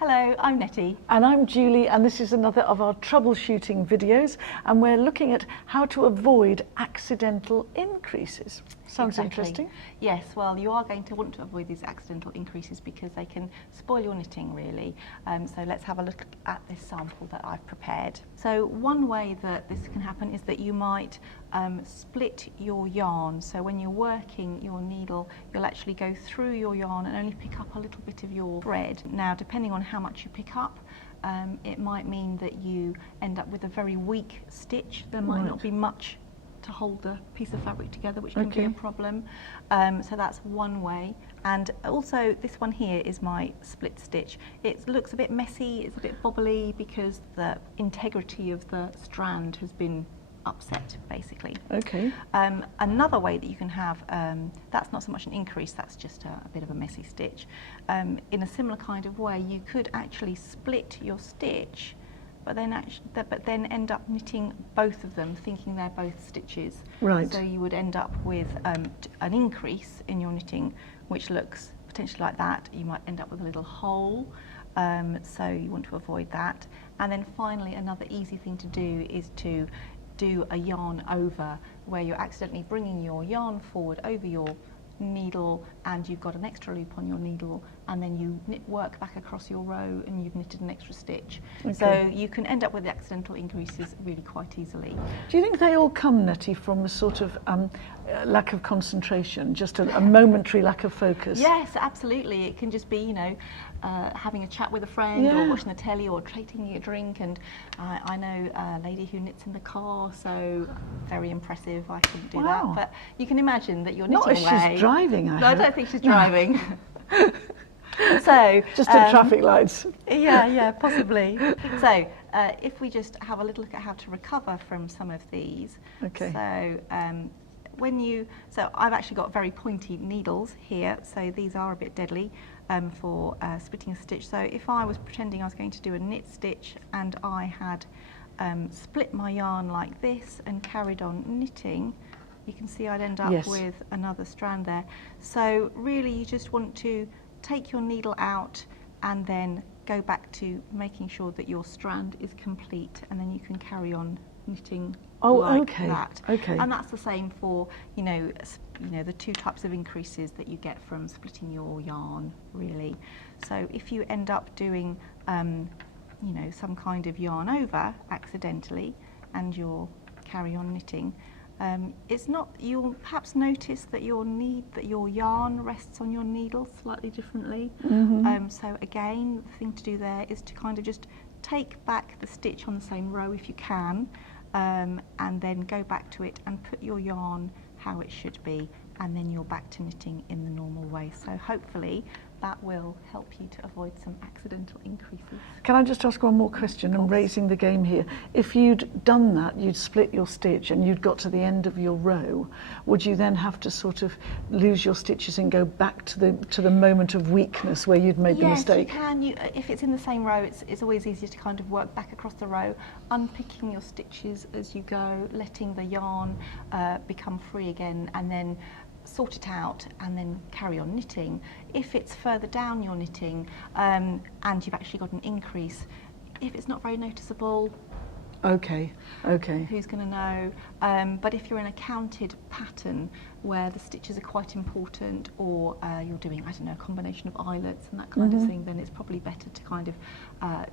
Hello, I'm Nettie. And I'm Julie, and this is another of our troubleshooting videos, and we're looking at how to avoid accidental increases. Sounds interesting. Yes, well, you are going to want to avoid these accidental increases because they can spoil your knitting, really. So let's have a look at this sample that I've prepared. So one way that this can happen is that you might split your yarn. So when you're working your needle, you'll actually go through your yarn and only pick up a little bit of your thread. Now, depending on how much you pick up, it might mean that you end up with a very weak stitch. There might not be much to hold the piece of fabric together, which can be a problem. So that's one way. And also this one here is my split stitch. It looks a bit messy, it's a bit bobbly because the integrity of the strand has been upset, basically. Okay. Another way that you can have, that's not so much an increase, that's just a bit of a messy stitch. In a similar kind of way, you could actually split your stitch, but then end up knitting both of them, thinking they're both stitches. Right. So you would end up with an increase in your knitting, which looks potentially like that. You might end up with a little hole. So you want to avoid that. And then finally, another easy thing to do is to do a yarn over, where you're accidentally bringing your yarn forward over your needle and you've got an extra loop on your needle, and then you work back across your row and you've knitted an extra stitch. Okay. So you can end up with accidental increases really quite easily. Do you think they all come, Nettie, from a sort of lack of concentration, just a momentary lack of focus? Yes, absolutely. It can just be, you know, having a chat with a friend or watching the telly or taking a drink. And I know a lady who knits in the car, so very impressive. I couldn't do that. But you can imagine that you're knitting away. Not as she's driving, I hope. No, I don't think she's driving. So just at traffic lights. Yeah, possibly. So if we just have a little look at how to recover from some of these. Okay. So so I've actually got very pointy needles here, so these are a bit deadly for splitting a stitch. So if I was pretending I was going to do a knit stitch and I had split my yarn like this and carried on knitting, you can see I'd end up with another strand there. So really you just want to take your needle out and then go back to making sure that your strand is complete, and then you can carry on knitting that. Okay. And that's the same for, you know, the two types of increases that you get from splitting your yarn, really. So if you end up doing, you know, some kind of yarn over accidentally and you'll carry on knitting, you'll perhaps notice that your yarn rests on your needle slightly differently. So again, the thing to do there is to kind of just take back the stitch on the same row if you can, and then go back to it and put your yarn how it should be, and then you're back to knitting in the normal way. So hopefully that will help you to avoid some accidental increases. Can I just ask one more question? I'm raising the game here. If you'd done that, you'd split your stitch and you'd got to the end of your row, would you then have to sort of lose your stitches and go back to the moment of weakness where you'd made the mistake? Yes, you can. If it's in the same row, it's always easier to kind of work back across the row, unpicking your stitches as you go, letting the yarn become free again, and then sort it out and then carry on knitting. If it's further down your knitting and you've actually got an increase, if it's not very noticeable, okay, who's going to know? But if you're in a counted pattern where the stitches are quite important, or you're doing, I don't know, a combination of eyelets and that kind of thing, then it's probably better to kind of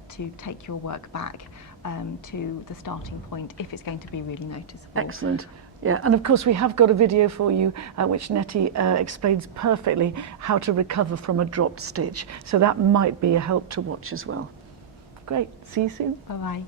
to take your work back to the starting point if it's going to be really noticeable. Excellent. Yeah, and of course we have got a video for you which Nettie explains perfectly how to recover from a dropped stitch. So that might be a help to watch as well. Great. See you soon. Bye-bye.